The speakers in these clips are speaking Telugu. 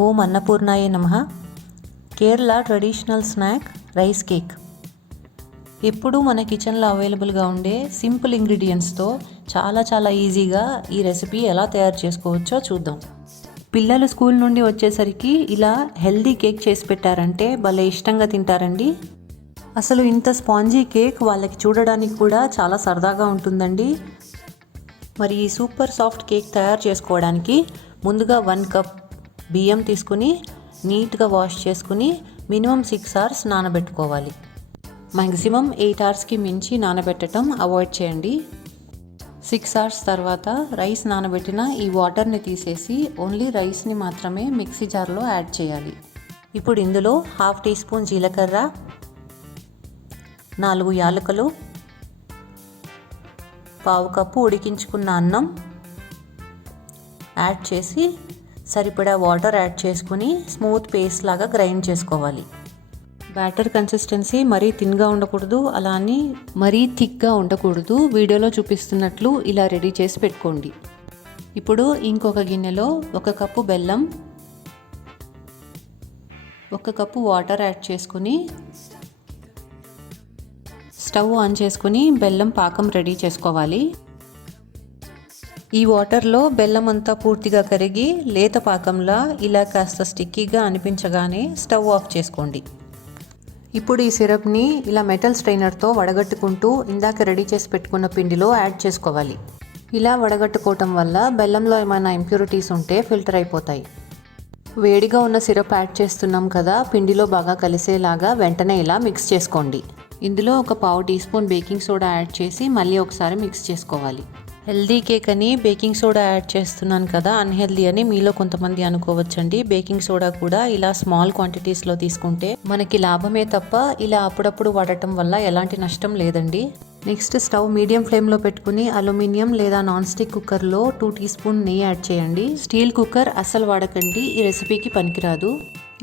ఓం అన్నపూర్ణాయ నమ. Kerala traditional snack rice cake. ఎప్పుడూ మన కిచెన్లో అవైలబుల్గా ఉండే సింపుల్ ఇంగ్రీడియంట్స్తో చాలా చాలా ఈజీగా ఈ రెసిపీ ఎలా తయారు చేసుకోవచ్చో చూద్దాం. పిల్లలు స్కూల్ నుండి వచ్చేసరికి ఇలా హెల్దీ కేక్ చేసి పెట్టారంటే భలే ఇష్టంగా తింటారండి. అసలు ఇంత స్పాంజీ కేక్ వాళ్ళకి చూడడానికి కూడా చాలా సరదాగా ఉంటుందండి. మరి ఈ సూపర్ సాఫ్ట్ కేక్ తయారు చేసుకోవడానికి ముందుగా వన్ కప్ బియ్యం తీసుకుని నీట్గా వాష్ చేసుకుని మినిమం సిక్స్ అవర్స్ నానబెట్టుకోవాలి. మ్యాక్సిమం ఎయిట్ అవర్స్కి మించి నానబెట్టడం అవాయిడ్ చేయండి. సిక్స్ అవర్స్ తర్వాత రైస్ నానబెట్టిన ఈ వాటర్ని తీసేసి ఓన్లీ రైస్ని మాత్రమే మిక్సీ జార్లో యాడ్ చేయాలి. ఇప్పుడు ఇందులో హాఫ్ టీ స్పూన్ జీలకర్ర నాలుగు యాలకులు పావు కప్పు ఉడికించుకున్న అన్నం యాడ్ చేసి సరిపడా వాటర్ యాడ్ చేసుకుని స్మూత్ పేస్ట్ లాగా గ్రైండ్ చేసుకోవాలి. బ్యాటర్ కన్సిస్టెన్సీ మరీ థిన్గా ఉండకూడదు అలా అని మరీ థిక్గా ఉండకూడదు. వీడియోలో చూపిస్తున్నట్లు ఇలా రెడీ చేసి పెట్టుకోండి. ఇప్పుడు ఇంకొక గిన్నెలో ఒక కప్పు బెల్లం ఒక కప్పు వాటర్ యాడ్ చేసుకుని స్టవ్ ఆన్ చేసుకుని బెల్లం పాకం రెడీ చేసుకోవాలి. ఈ వాటర్లో బెల్లం అంతా పూర్తిగా కరిగి లేత పాకంలా ఇలా కాస్త స్టిక్కీగా అనిపించగానే స్టవ్ ఆఫ్ చేసుకోండి. ఇప్పుడు ఈ సిరప్ని ఇలా మెటల్ స్ట్రైనర్తో వడగట్టుకుంటూ ఇందాక రెడీ చేసి పెట్టుకున్న పిండిలో యాడ్ చేసుకోవాలి. ఇలా వడగట్టుకోవటం వల్ల బెల్లంలో ఏమైనా ఇంప్యూరిటీస్ ఉంటే ఫిల్టర్ అయిపోతాయి. వేడిగా ఉన్న సిరప్ యాడ్ చేస్తున్నాం కదా పిండిలో బాగా కలిసేలాగా వెంటనే ఇలా మిక్స్ చేసుకోండి. ఇందులో ఒక పావు teaspoon baking soda add చేసి మళ్ళీ ఒకసారి మిక్స్ చేసుకోవాలి. హెల్దీ కేక్ అని బేకింగ్ సోడా యాడ్ చేస్తున్నాను కదా అన్హెల్దీ అని మీలో కొంతమంది అనుకోవచ్చండి. బేకింగ్ సోడా కూడా ఇలా స్మాల్ క్వాంటిటీస్లో తీసుకుంటే మనకి లాభమే తప్ప ఇలా అప్పుడప్పుడు వాడటం వల్ల ఎలాంటి నష్టం లేదండి. నెక్స్ట్ స్టవ్ మీడియం ఫ్లేమ్లో పెట్టుకుని అల్యూమినియం లేదా నాన్ స్టిక్ కుక్కర్లో టూ టీ స్పూన్ నెయ్యి యాడ్ చేయండి. స్టీల్ కుక్కర్ అస్సలు వాడకండి ఈ రెసిపీకి పనికిరాదు.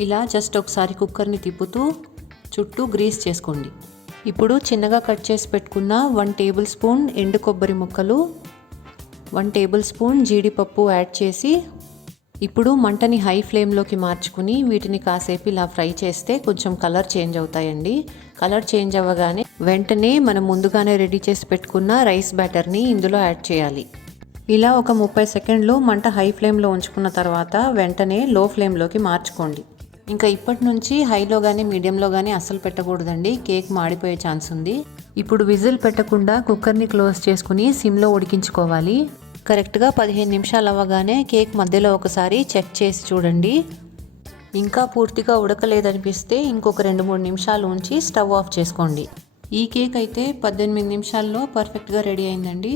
ఇలా జస్ట్ ఒకసారి కుక్కర్ని తిప్పుతూ చుట్టూ గ్రీస్ చేసుకోండి. ఇప్పుడు చిన్నగా కట్ చేసి పెట్టుకున్న వన్ టేబుల్ స్పూన్ ఎండు కొబ్బరి ముక్కలు వన్ టేబుల్ స్పూన్ జీడిపప్పు యాడ్ చేసి ఇప్పుడు మంటని హై ఫ్లేమ్లోకి మార్చుకుని వీటిని కాసేపు ఇలా ఫ్రై చేస్తే కొంచెం కలర్ చేంజ్ అవుతాయండి. కలర్ చేంజ్ అవ్వగానే వెంటనే మనం ముందుగానే రెడీ చేసి పెట్టుకున్న రైస్ బ్యాటర్ని ఇందులో యాడ్ చేయాలి. ఇలా ఒక ముప్పై సెకండ్లు మంట హై ఫ్లేమ్లో ఉంచుకున్న తర్వాత వెంటనే లో ఫ్లేమ్లోకి మార్చుకోండి. ఇంకా ఇప్పటి నుంచి హైలో కానీ మీడియంలో కానీ అస్సలు పెట్టకూడదండి. కేక్ మాడిపోయే ఛాన్స్ ఉంది. ఇప్పుడు విజిల్ పెట్టకుండా కుక్కర్ని క్లోజ్ చేసుకుని సిమ్లో ఉడికించుకోవాలి. కరెక్ట్గా పదిహేను నిమిషాలు అవ్వగానే కేక్ మధ్యలో ఒకసారి చెక్ చేసి చూడండి. ఇంకా పూర్తిగా ఉడకలేదనిపిస్తే ఇంకొక రెండు మూడు నిమిషాలు ఉంచి స్టవ్ ఆఫ్ చేసుకోండి. ఈ కేక్ అయితే పద్దెనిమిది నిమిషాల్లో పర్ఫెక్ట్గా రెడీ అయిందండి.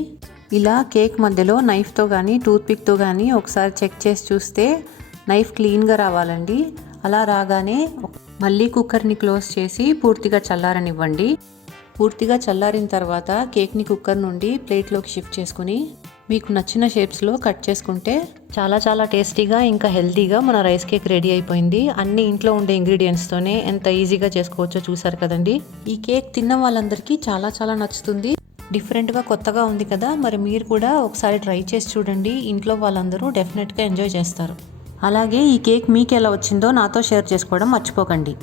ఇలా కేక్ మధ్యలో నైఫ్తో కానీ టూత్పిక్తో కానీ ఒకసారి చెక్ చేసి చూస్తే నైఫ్ క్లీన్గా రావాలండి. అలా రాగానే మళ్ళీ కుక్కర్ని క్లోజ్ చేసి పూర్తిగా చల్లారనివ్వండి. పూర్తిగా చల్లారిన తర్వాత కేక్ని కుక్కర్ నుండి ప్లేట్లోకి షిఫ్ట్ చేసుకుని మీకు నచ్చిన షేప్స్లో కట్ చేసుకుంటే చాలా చాలా టేస్టీగా ఇంకా హెల్తీగా మన రైస్ కేక్ రెడీ అయిపోయింది. అన్ని ఇంట్లో ఉండే ఇంగ్రీడియంట్స్తోనే ఎంత ఈజీగా చేసుకోవచ్చో చూసారు కదండి. ఈ కేక్ తిన్న వాళ్ళందరికీ చాలా చాలా నచ్చుతుంది. డిఫరెంట్గా కొత్తగా ఉంది కదా మరి మీరు కూడా ఒకసారి ట్రై చేసి చూడండి. ఇంట్లో వాళ్ళందరూ డెఫినెట్గా ఎంజాయ్ చేస్తారు. అలాగే ఈ కేక్ మీకు ఎలా వచ్చిందో నాతో షేర్ చేసుకోవడం మర్చిపోకండి.